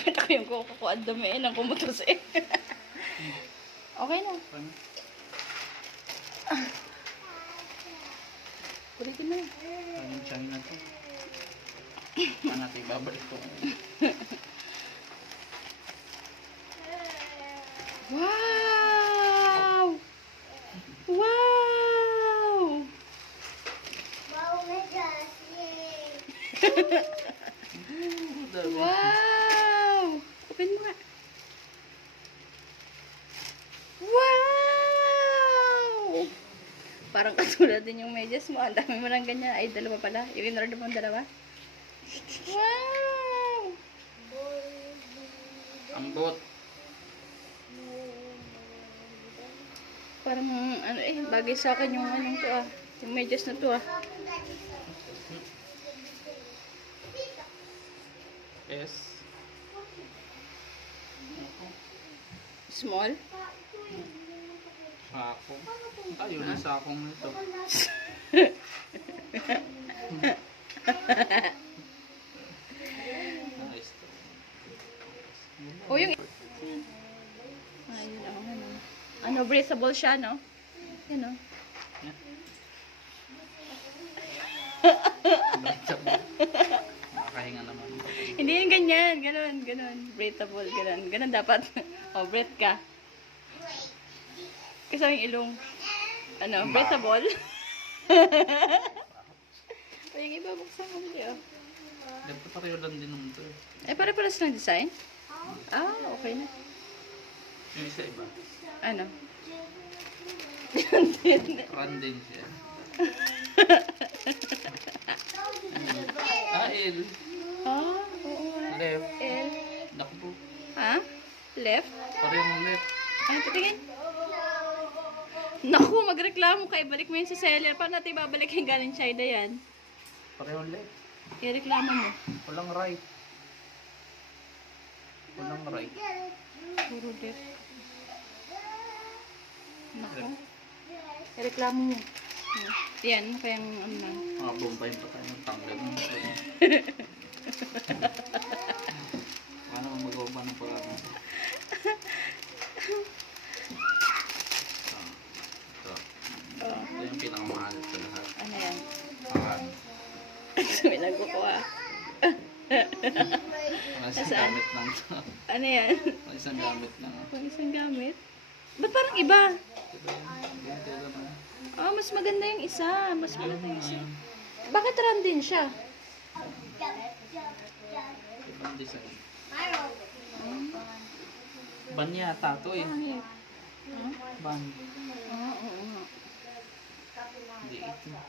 Pakita ko yung kuko ko. Ang dumi ng kumutos eh. Okay na. Kulitin na. Anong China to? Paano natin ibabalik to? Wow! Wow! Wow, medyas! Yay! Wow! Open mo nga. Wow! Parang katulad din yung medyas mo. Ang dami mo ng ganyan. Ay, dalawa pala. Yung in-order mo dalawa. Wow! Ambot. Parang ano bagay sa akin yung anong to ah. Yung medyas na to ah. S. Small. Sakong. Ayun ang sakong nito. Nice to. O yung ayun ako ano. Ano, breathable siya, no? Yan, no? Nakakahinga naman. Hindi yung ganyan. Ganon. Breathable, ganon. Ganon dapat. O, breath ka. Kasi yung ilong. Ano, breathable. O, yung iba, buksan mo dito, oh. Ganito pareho lang din naman to. Eh, pare-pares ng design? Ah, okay na. Yung isa iba. Ano? Run din siya. L. Ah, oo. Left. L. Naku po. Ha? Left? Parehong left. Ano, patingin? Naku, magreklamo ka. Ibalik mo yun sa seller. Paano natin babalik yung galing China yan? Parehong left. I-reklamo mo. Walang right. Walang right. Puro left. Naku. I-reklamo mo. Yan, kayang ano na. Mga bombayin pa tayo ng tanggal. Paano magawa ba ng pagkakang? Ito. Oh. Ito yung pinakamahal sa lahat. Ano yan? Akan. Sumilag ko ah. Ang isang Nasaan? gamit lang ito. Ano yan? Ang isang gamit lang. Pang isang gamit? Ba't parang iba? Diba yan? Ganito naman. Oh, mas maganda yung isa. Mas maganda yung isa. Ayun. Bakit run din siya? Ibang design. Ban yata ito eh. Ano? Ban. Oo, oo. Hindi ito.